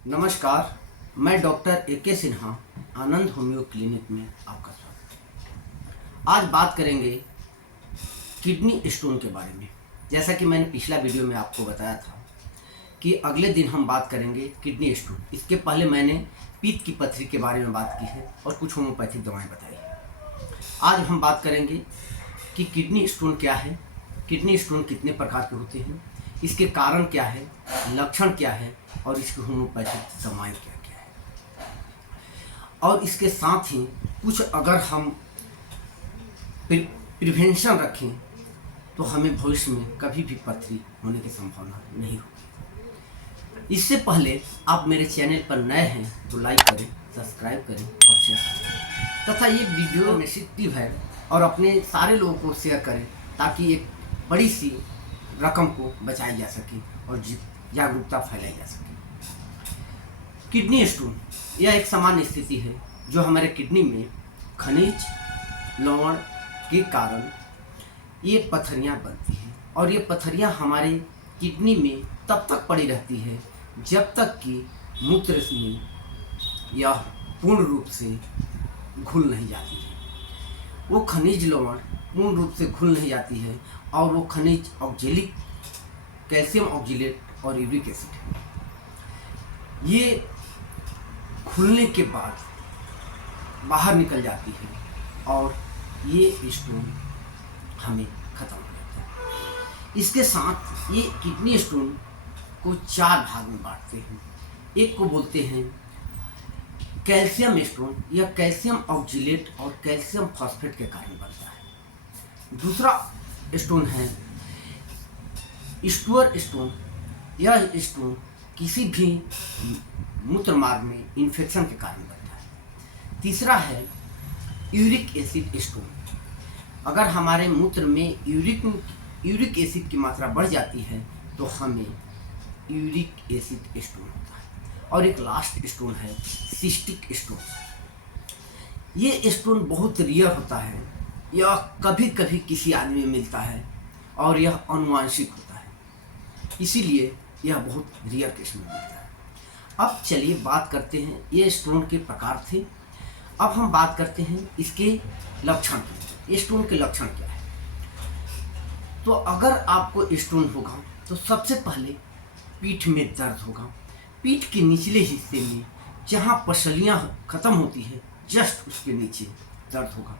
नमस्कार। मैं doctor A K. Sinha, आनंद homeo clinic में आपका स्वागत। आज बात करेंगे किडनी स्टोन के बारे में। जैसा कि मैंने पिछला वीडियो में आपको बताया था कि अगले दिन हम बात करेंगे किडनी स्टोन। इसके पहले मैंने पीत की पथरी के बारे में बात की है और कुछ होम्योपैथिक दवाएं बताई है। आज हम बात करेंगे कि किडनी स्टोन क्या है, किडनी स्टोन कितने प्रकार के होते हैं, इसके कारण क्या है, लक्षण क्या है और इसकी होम्योपैथिक दवाएं क्या क्या है। और इसके साथ ही कुछ अगर हम प्रिवेंशन रखें तो हमें भविष्य में कभी भी पथरी होने की संभावना नहीं होगी। इससे पहले आप मेरे चैनल पर नए हैं तो लाइक करें, सब्सक्राइब करें और शेयर करें तथा ये वीडियो इनिशिएटिव है और अपने सारे लोगों को शेयर करें ताकि एक बड़ी सी रकम को बचाई जा सके और जागरूकता फैलाई जा सके। किडनी स्टोन यह एक सामान्य स्थिति है जो हमारे किडनी में खनिज लवण के कारण ये पथरियाँ बनती हैं और ये पथरियाँ हमारे किडनी में तब तक पड़ी रहती है जब तक कि मूत्र में यह पूर्ण रूप से घुल नहीं जाती है। वो खनिज लवण पूर्ण रूप से घुल नहीं जाती है और वो खनिज ऑक्जेलिक, कैल्शियम ऑक्जिलेट और यूरिक एसिड ये खुलने के बाद बाहर निकल जाती है और ये स्टोन हमें खत्म हो जाता है। इसके साथ ये किडनी स्टोन को 4 भाग में बांटते हैं। एक को बोलते हैं कैल्शियम स्टोन, यह कैल्शियम ऑक्जिलेट और कैल्शियम फॉस्फेट के कारण बनता है। दूसरा स्टोन है स्टुअर स्टोन, यह स्टोन किसी भी मूत्र मार्ग में इन्फेक्शन के कारण बनता है। तीसरा है यूरिक एसिड स्टोन, अगर हमारे मूत्र में यूरिक एसिड की मात्रा बढ़ जाती है तो हमें यूरिक एसिड स्टोन होता है। और एक लास्ट स्टोन है सिस्टिक स्टोन। ये स्टोन बहुत रियर होता है, यह कभी कभी किसी आदमी में मिलता है और यह अनुवांशिक होता है, इसीलिए यह बहुत रियर केस में मिलता है। अब चलिए बात करते हैं, ये स्टोन के प्रकार थे। अब हम बात करते हैं इसके लक्षण। ये स्टोन के लक्षण क्या है? तो अगर आपको स्टोन होगा तो सबसे पहले पीठ में दर्द होगा। पीठ के निचले हिस्से में जहाँ पसलियाँ खत्म होती है जस्ट उसके नीचे दर्द होगा।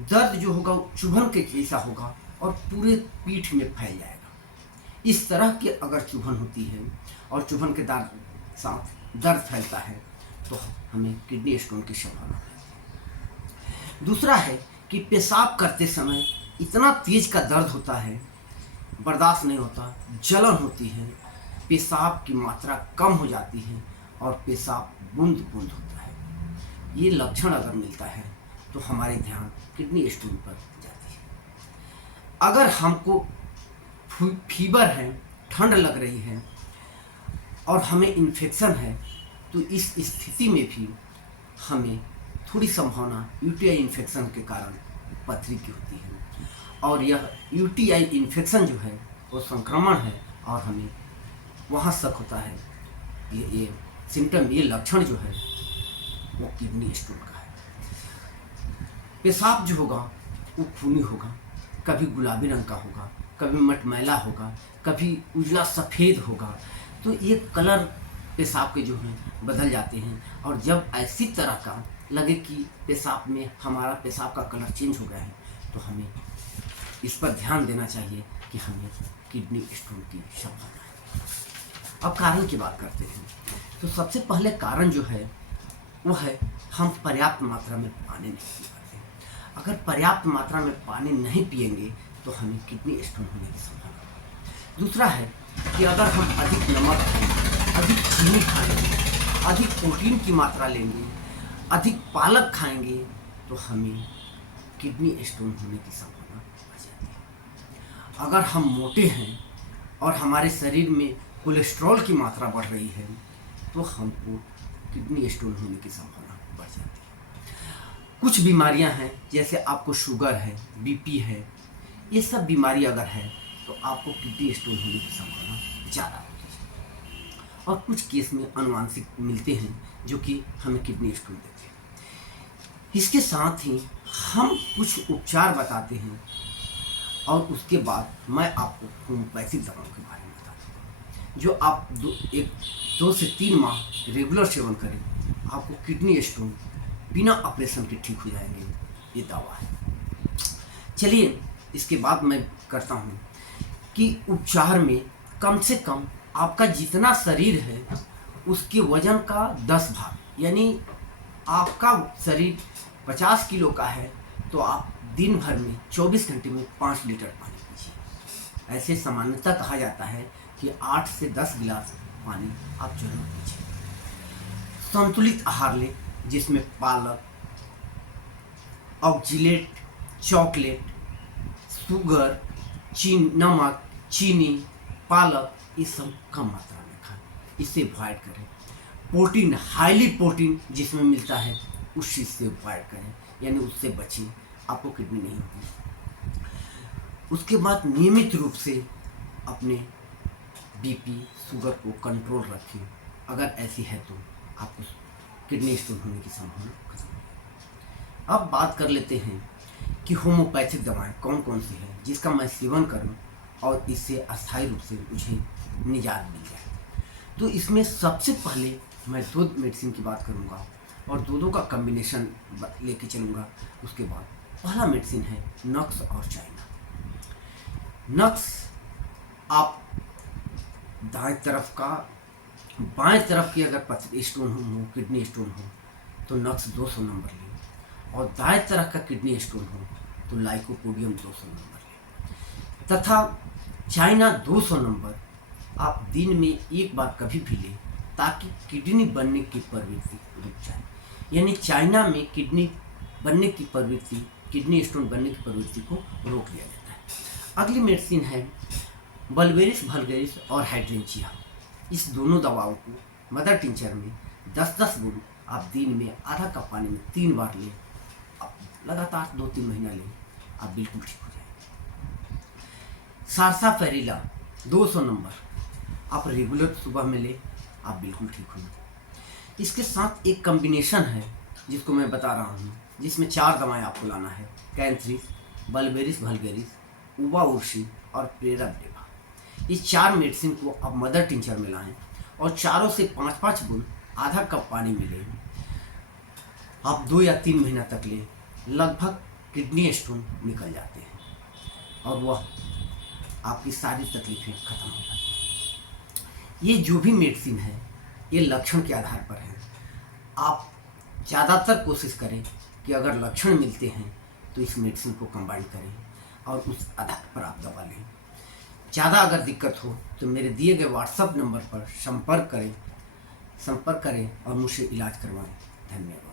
दर्द जो होगा वो चुभन के जैसा होगा और पूरे पीठ में फैल जाएगा। इस तरह की अगर चुभन होती है और चुभन के साथ दर्द फैलता है तो हमें किडनी स्टोन की संभावना है। दूसरा है कि पेशाब करते समय इतना तेज का दर्द होता है, बर्दाश्त नहीं होता, जलन होती है, पेशाब की मात्रा कम हो जाती है और पेशाब बूंद बूंद होता है। ये लक्षण अगर मिलता है तो हमारे ध्यान किडनी स्टोन पर जाती है। अगर हमको फीवर है, ठंड लग रही है और हमें इन्फेक्शन है तो इस स्थिति में भी हमें थोड़ी संभावना यूटीआई इन्फेक्शन के कारण पथरी की होती है। और यह यूटीआई इन्फेक्शन जो है वो संक्रमण है और हमें वहाँ शक होता है ये सिम्टम, ये लक्षण जो है वो किडनी स्टोन का है। पेशाब जो होगा वो खूनी होगा, कभी गुलाबी रंग का होगा, कभी मटमैला होगा, कभी उजला सफ़ेद होगा। तो ये कलर पेशाब के जो हैं बदल जाते हैं और जब ऐसी तरह का लगे कि पेशाब में हमारा पेशाब का कलर चेंज हो गया है तो हमें इस पर ध्यान देना चाहिए कि हमें किडनी स्टोन की संभावना है। अब कारण की बात करते हैं तो सबसे पहले कारण जो है वो है हम पर्याप्त मात्रा में पानी नहीं पी पाते हैं। अगर पर्याप्त मात्रा में पानी नहीं पिएंगे तो हमें किडनी स्टोन होने की संभावना है। दूसरा है कि अगर हम अधिक नमक खाएंगे, अधिक चीनी खाएंगे, अधिक प्रोटीन की मात्रा लेंगे, अधिक पालक खाएंगे तो हमें किडनी स्टोन होने की संभावना बढ़ जाती है। अगर हम मोटे हैं और हमारे शरीर में कोलेस्ट्रॉल की मात्रा बढ़ रही है तो हमको किडनी स्टोन होने की संभावना बढ़ जाती है। कुछ बीमारियां हैं जैसे आपको शुगर है, बीपी है, ये सब बीमारी अगर है तो आपको किडनी स्टोन होने की संभावना ज़्यादा होती है। और कुछ केस में अनुवांशिक मिलते हैं जो कि हमें किडनी स्टोन देते हैं। इसके साथ ही हम कुछ उपचार बताते हैं और उसके बाद मैं आपको होम्योपैथिक दवाओं के बारे में बताता हूँ जो आप 2 से 3 माह रेगुलर सेवन करें, आपको किडनी स्टोन बिना ऑपरेशन के ठीक हो जाएंगे, ये दावा है। चलिए इसके बाद मैं करता हूँ कि उपचार में कम से कम आपका जितना शरीर है उसके वजन का 10 भाग, यानी आपका शरीर 50 किलो का है तो आप दिन भर में 24 घंटे में 5 लीटर पानी पीजिए। ऐसे सामान्यतः कहा जाता है कि 8 से 10 गिलास पानी आप जरूर पीजिए। संतुलित आहार लें जिसमें पालक, ऑक्जिलेट, चॉकलेट, शुगर, नमक, चीनी, पालक, ये सब कम मात्रा में खाएं, इससे अवॉइड करें। प्रोटीन, हाईली प्रोटीन जिसमें मिलता है उस चीज़ से अवॉइड करें, यानी उससे बचें, आपको किडनी नहीं होगी। उसके बाद नियमित रूप से अपने बीपी, शुगर को कंट्रोल रखें। अगर ऐसी है तो आपको किडनी स्टोन होने की संभावना खत्म है। अब बात कर लेते हैं कि होम्योपैथिक दवाएं कौन कौन सी हैं जिसका मैं सेवन करूं और इससे अस्थायी रूप से मुझे निजात मिल जाए। तो इसमें सबसे पहले मैं 2 मेडिसिन की बात करूंगा और दोनों का कम्बिनेशन लेके चलूँगा। उसके बाद पहला मेडिसिन है नक्स और चाइना। नक्स आप दाएं तरफ का, बाएं तरफ की अगर स्टोन हो, किडनी स्टोन हो तो नक्स 200 नंबर लें, और दाएं तरफ का किडनी स्टोन हो तो लाइकोपोडियम 200 नंबर लें, तथा चाइना 200 नंबर आप दिन में एक बार कभी भी लें ताकि किडनी बनने की प्रवृत्ति रुक जाए। यानी चाइना में किडनी बनने की प्रवृत्ति, किडनी स्टोन बनने की प्रवृत्ति को रोक लिया जाता है। अगली मेडिसिन है बल्बेरिस वल्गेरिस और हाइड्रेंचिया। इस दोनों दवाओं को मदर टिंचर में 10-10 गुण आप दिन में आधा कप पानी में 3 बार लें, आप लगातार 2-3 महीना लें, आप बिल्कुल ठीक हो जाएंगे। सारसाफेरिला 200 नंबर आप रेगुलर सुबह में लें, आप बिल्कुल ठीक होंगे। इसके साथ एक कम्बिनेशन है जिसको मैं बता रहा हूँ, जिसमें 4 दवाएं आपको लाना है, कैंथ्रिस, बल्बेरिस वल्गेरिस, उबा उर्सी और प्रेराब्रेवा। इस 4 मेडिसिन को आप मदर टिंचर में लाएं और चारों से 5-5 गुण आधा कप पानी में लें, आप 2 या 3 महीना तक लें, लगभग किडनी स्टोन निकल जाते हैं और वह आपकी सारी तकलीफें खत्म हो जाती हैं। ये जो भी मेडिसिन है ये लक्षण के आधार पर है। आप ज़्यादातर कोशिश करें कि अगर लक्षण मिलते हैं तो इस मेडिसिन को कंबाइन करें और उस आधार पर आप दवा लें। ज़्यादा अगर दिक्कत हो तो मेरे दिए गए व्हाट्सएप नंबर पर संपर्क करें और मुझसे इलाज करवाएं। धन्यवाद।